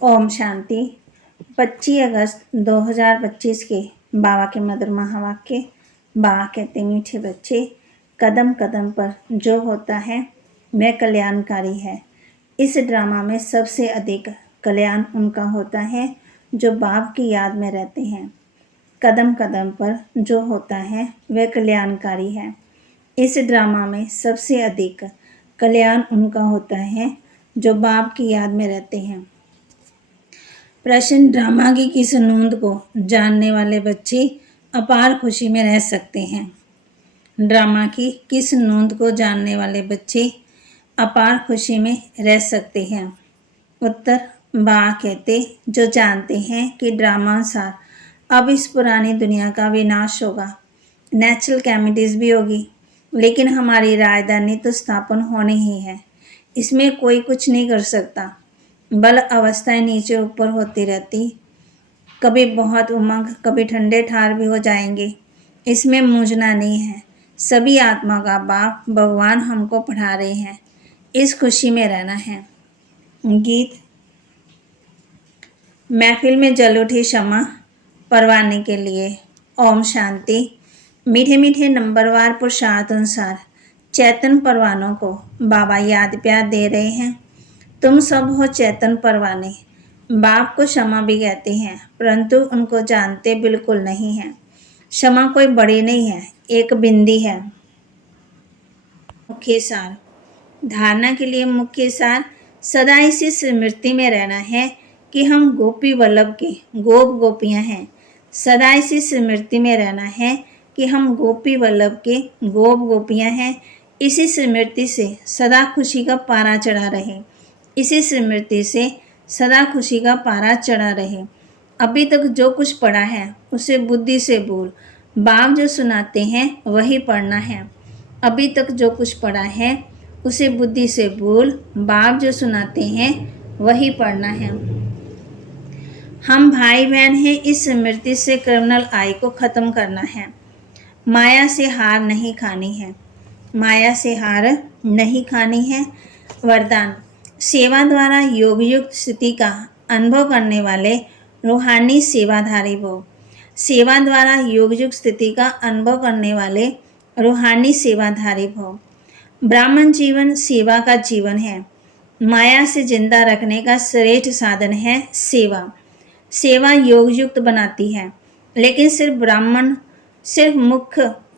ओम शांति। 25 अगस्त 2025 के बाबा के मधुर महावाक्य। बाबा कहते मीठे बच्चे, कदम कदम पर जो होता है वह कल्याणकारी है। इस ड्रामा में सबसे अधिक कल्याण उनका होता है जो बाप की याद में रहते हैं। कदम कदम पर जो होता है वह कल्याणकारी है। इस ड्रामा में सबसे अधिक कल्याण उनका होता है जो बाप की याद में रहते हैं। प्रश्न: ड्रामा की किस नोंद को जानने वाले बच्चे अपार खुशी में रह सकते हैं? ड्रामा की किस नोंद को जानने वाले बच्चे अपार खुशी में रह सकते हैं? उत्तर: बा कहते जो जानते हैं कि ड्रामा अनुसार अब इस पुरानी दुनिया का विनाश होगा, नेचुरल कैमिटीज भी होगी, लेकिन हमारी राजधानी तो स्थापन होनी ही है। इसमें कोई कुछ नहीं कर सकता। बल अवस्थाएं नीचे ऊपर होती रहती, कभी बहुत उमंग, कभी ठंडे ठार भी हो जाएंगे। इसमें मूंझना नहीं है। सभी आत्मा का बाप भगवान हमको पढ़ा रहे हैं, इस खुशी में रहना है। गीत। महफिल में जल उठी क्षमा परवाने के लिए। ओम शांति। मीठे मीठे नंबरवार पुरुषार्थ अनुसार चैतन परवानों को बाबा याद प्यार दे रहे हैं। तुम सब हो चैतन परवाने। बाप को क्षमा भी कहते हैं, परंतु उनको जानते बिल्कुल नहीं हैं। क्षमा कोई बड़ी नहीं है, एक बिंदी है। मुख्य सार। धारणा के लिए मुख्य सार सदा इसी स्मृति में रहना है कि हम गोपी वल्लभ के गोप गोपियां हैं। सदा इसी स्मृति में रहना है कि हम गोपी वल्लभ के गोप गोपियां हैं। इसी स्मृति से सदा खुशी का पारा चढ़ा रहे। इसी स्मृति से सदा खुशी का पारा चढ़ा रहे। अभी तक जो कुछ पढ़ा है उसे बुद्धि से बोल। बाप जो सुनाते हैं वही पढ़ना है। अभी तक जो कुछ पढ़ा है उसे बुद्धि से बोल। बाप जो सुनाते हैं वही पढ़ना है। हम भाई बहन हैं। इस स्मृति से क्रिमिनल आई को खत्म करना है। माया से हार नहीं खानी है। माया से हार नहीं खानी है। वरदान: सेवा द्वारा योग युक्त स्थिति का अनुभव करने वाले रूहानी सेवाधारी भव। सेवा द्वारा योग युक्त स्थिति का अनुभव करने वाले रूहानी सेवाधारी भव। ब्राह्मण जीवन सेवा का जीवन है। माया से जिंदा रखने का श्रेष्ठ साधन है सेवा। सेवा योग युक्त बनाती है, लेकिन सिर्फ मुख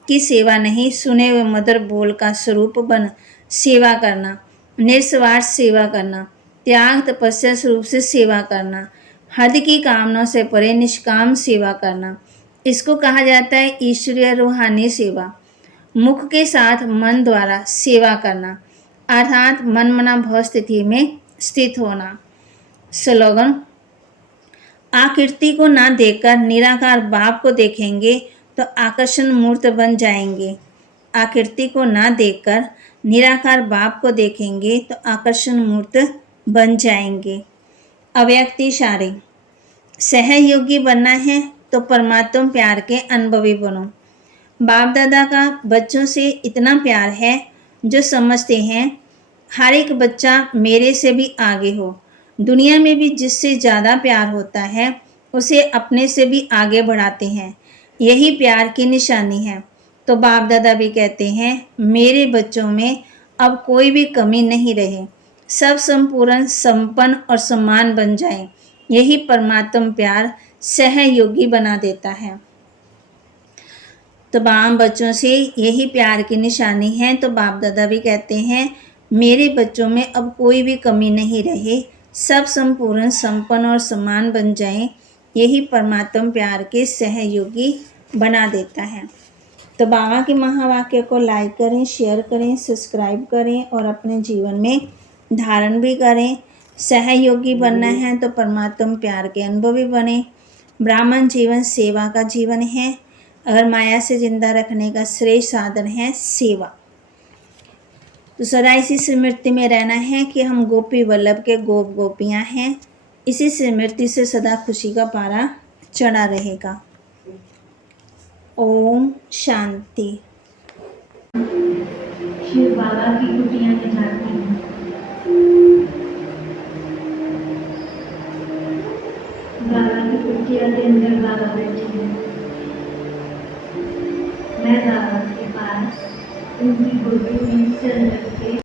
की सेवा नहीं, सुने हुए मधुर बोल का स्वरूप बन सेवा करना, निस्वार्थ सेवा करना, त्याग तपस्या स्वरूप से सेवा करना, हद की कामनाओं से परे निष्काम सेवा करना, इसको कहा जाता है ईश्वरीय रूहानी सेवा। मुख के साथ मन द्वारा सेवा करना, अर्थात मन मना भाव स्थिति में स्थित होना। स्लोगन: आकृति को ना देखकर निराकार बाप को देखेंगे तो आकर्षण मूर्त बन जाएंगे। आकृति को ना देखकर निराकार बाप को देखेंगे तो आकर्षण मूर्त बन जाएंगे। अव्यक्त इशारे। सहयोगी बनना है तो परमात्मा प्यार के अनुभवी बनो। बाप दादा का बच्चों से इतना प्यार है जो समझते हैं हर एक बच्चा मेरे से भी आगे हो। दुनिया में भी जिससे ज़्यादा प्यार होता है उसे अपने से भी आगे बढ़ाते हैं। यही प्यार की निशानी है। तो बाप दादा भी कहते हैं मेरे बच्चों में अब कोई भी कमी नहीं रहे, सब संपूर्ण, संपन्न और समान बन जाएं। यही परमात्मा प्यार सहयोगी बना देता है। तो बाप बच्चों से यही प्यार की निशानी है। तो बाप दादा भी कहते हैं मेरे बच्चों में अब कोई भी कमी नहीं रहे, सब संपूर्ण, संपन्न और समान बन जाएं। यही परमात्मा प्यार के सहयोगी बना देता है। तो बाबा के महावाक्य को लाइक करें, शेयर करें, सब्सक्राइब करें और अपने जीवन में धारण भी करें। सहयोगी बनना है तो परमात्मा प्यार के अनुभवी बने। ब्राह्मण जीवन सेवा का जीवन है और माया से जिंदा रखने का श्रेष्ठ साधन है सेवा। तो सदा इसी स्मृति में रहना है कि हम गोपी वल्लभ के गोप गोपियां हैं। इसी स्मृति से सदा खुशी का पारा चढ़ा रहेगा। ओम शांति। शिव बाबा की कुटिया में जाती हूँ। दादा की कुटिया के अंदर दादा बैठे हैं। मैं दादा के पास उनकी गोदी में सिर रख